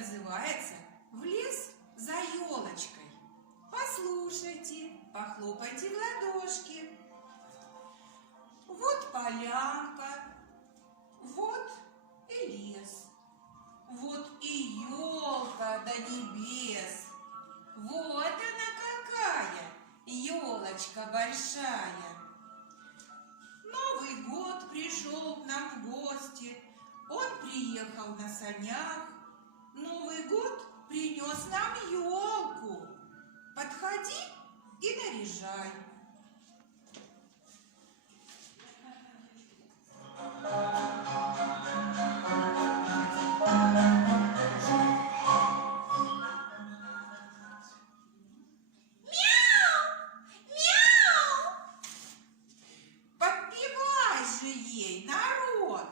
называется «В лес за елочкой». Послушайте, похлопайте в ладошки. Вот полянка, вот и лес, вот и елка до небес. Вот она какая, елочка большая. Новый год пришел к нам в гости, он приехал на санях. Новый год принес нам елку. Подходи и наряжай. Подпевай же ей, народ!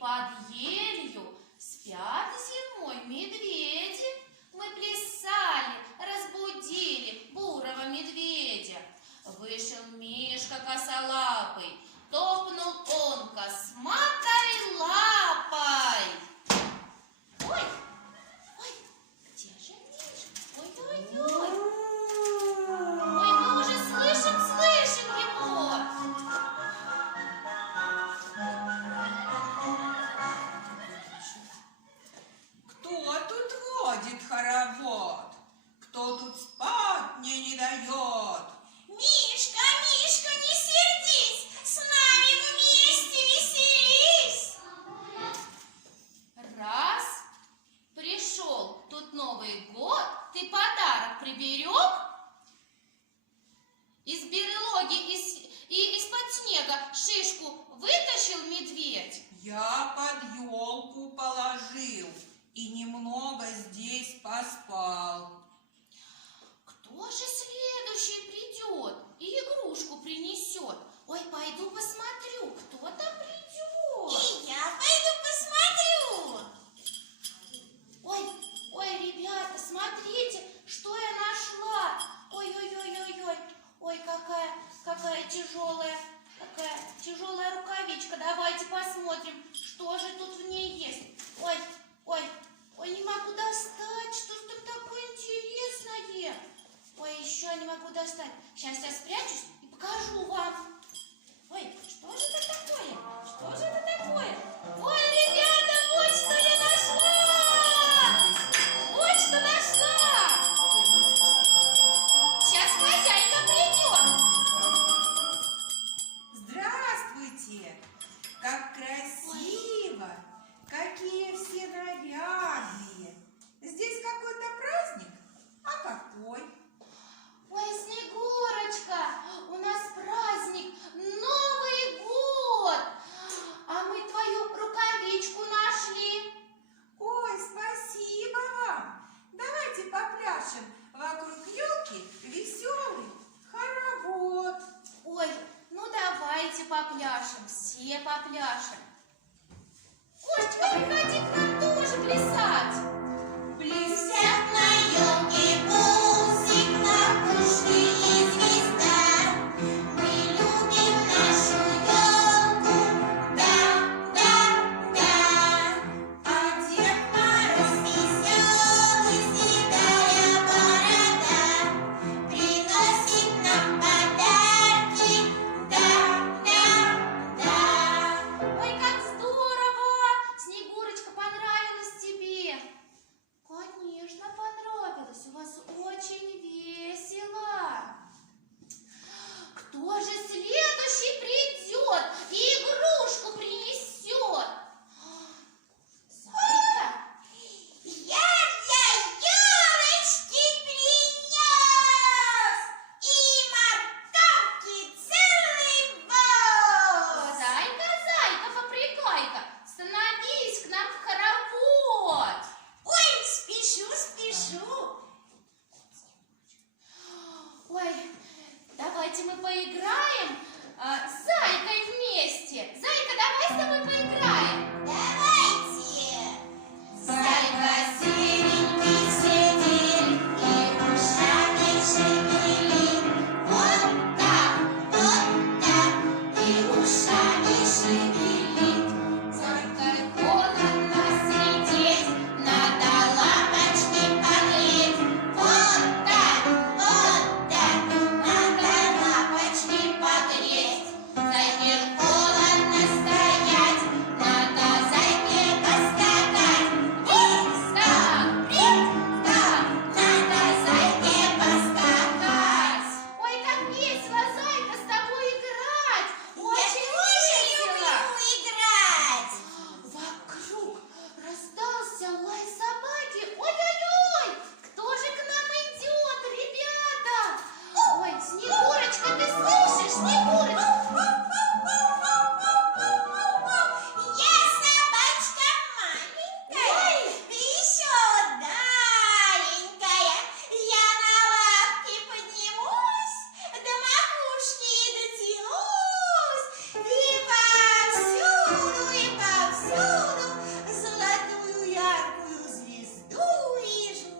Под елью спят зимой медведи. Мы плясали, разбудили бурого медведя. Вышел Мишка косолапый, топнул он косматой лапой. Ой, ой, где же Мишка? Ой-ой-ой. Ой, мы уже слышим его. Кто тут водит хоровод? Кто тут спать мне не дает? Мишка, Мишка, не сердись, с нами вместе веселись. Раз пришел тут Новый год, ты подарок приберег? Из берлоги и из-под снега шишку вытащил медведь? Я под елку положил и немного здесь поспал. Кто же следующий придет и игрушку принесет? Ой, пойду посмотрю, кто там придет. И я пойду посмотрю. Ой, ребята, смотрите, что я нашла. Ой, ой, какая тяжелая рукавичка. Давайте посмотрим, что же тут в ней есть. Ой, не могу достать, что ж там такое интересное. Ой, еще не могу достать. Сейчас я спрячусь и покажу вам. Ой, что же это такое? Что же это такое? Ой, ребята, вот что я нашла! Вот что нашла! Сейчас хозяйка придет. Здравствуйте! Как красиво! Какие все нарядные! Здесь какой-то праздник? А какой? Ой, Снегурочка, у нас праздник Новый год, а мы твою рукавичку нашли. Ой, спасибо вам! Давайте попляшем вокруг елки веселый хоровод. Ой, ну давайте попляшем, все попляшем. Кошечка, приходи к нам тоже плясать. Висят на елке бусик, макушки и звезда. Мы любим нашу елку, давайте мы поиграем с Зайкой вместе. Зайка, давай с тобой поиграем. Давайте! Зайка серенький сидит и ушами шевелит. Вот так, и ушами шевелит. Только холодно сидеть, надо лампочки погреть. Вот так, надо лампочки погреть. Зайке холодно стоять, надо зайке поскакать. Надо зайке поскакать. Ой, как весело, Зайка, с тобой играть. Я Очень тоже весело. люблю играть. Вокруг раздался лай собаки. Ой-ой-ой! Кто же к нам идет, ребята? Ой, Снегурочка, ты слышишь, Снегурочка? Я собачка маленькая, еще удаленькая. Я на лапки поднимусь, до макушки дотянусь. И повсюду золотую яркую звезду вижу.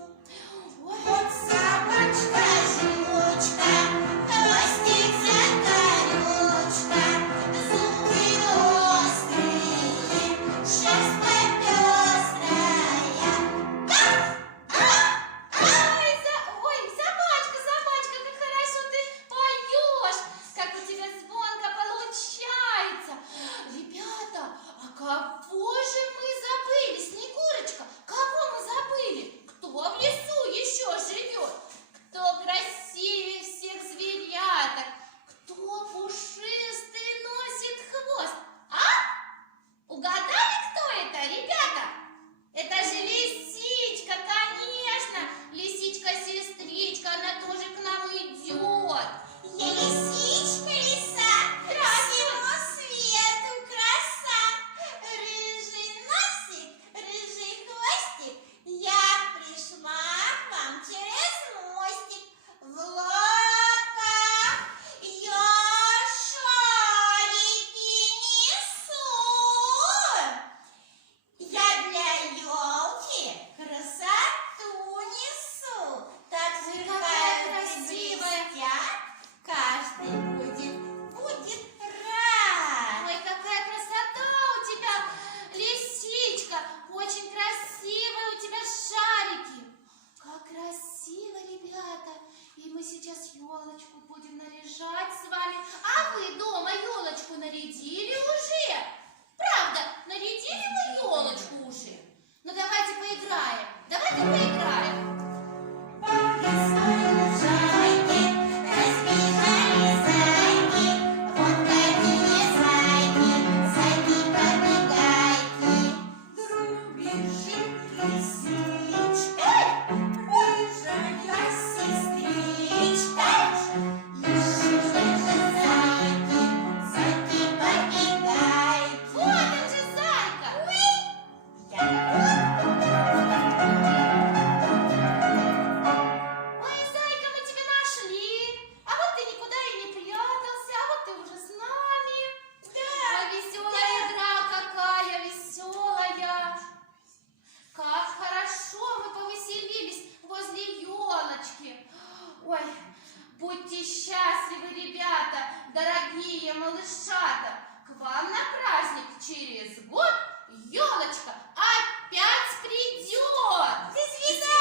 Вот собачка живучка, хвостик закорючка, зубы острые, шерсть пестрая. Ой, собачка, как хорошо ты поешь, как у тебя звонко получается. Ребята, а кого же мы забыли, Снегурочка? Кого мы забыли? Кто в лесу еще живет? Кто красивее всех зверяток? Кто пушистый носит хвост? А? Угадали, кто это, ребята? Это же лисичка, конечно. Лисичка-сестричка, она тоже к нам идет. Я лисичка, лиса, всему свету краса. Рыжий носик, рыжий хвостик, я пришла к вам через мостик. В лапках я шарики несу. Я для елки красоту несу. Так Ой, какая сверкают и красивая. блестят, каждый будет рад. Ой, какая красота у тебя, лисичка. Очень красивые у тебя шарики. Как красиво, ребята. И мы сейчас елочку будем наряжать с вами. А вы дома елочку нарядили уже? Правда, нарядили вы елочку уже? Ну давайте поиграем. Давайте поиграем. По лесной лужайке разбежали зайки. Вот какие зайки, зайки-побегайки. Вдруг бежит лисичка, рыжая сестричка. Ищи же зайки, зайки-побегайки. Вот он же, Зайка. Я Ой, Зайка, мы тебя нашли. А вот ты никуда и не прятался, а вот ты уже с нами. Ой, веселая игра какая, веселая. Как хорошо мы повеселились возле елочки. Ой, будьте счастливы, ребята, дорогие малышата. К вам на праздник через год елочка опять придет. До свидания!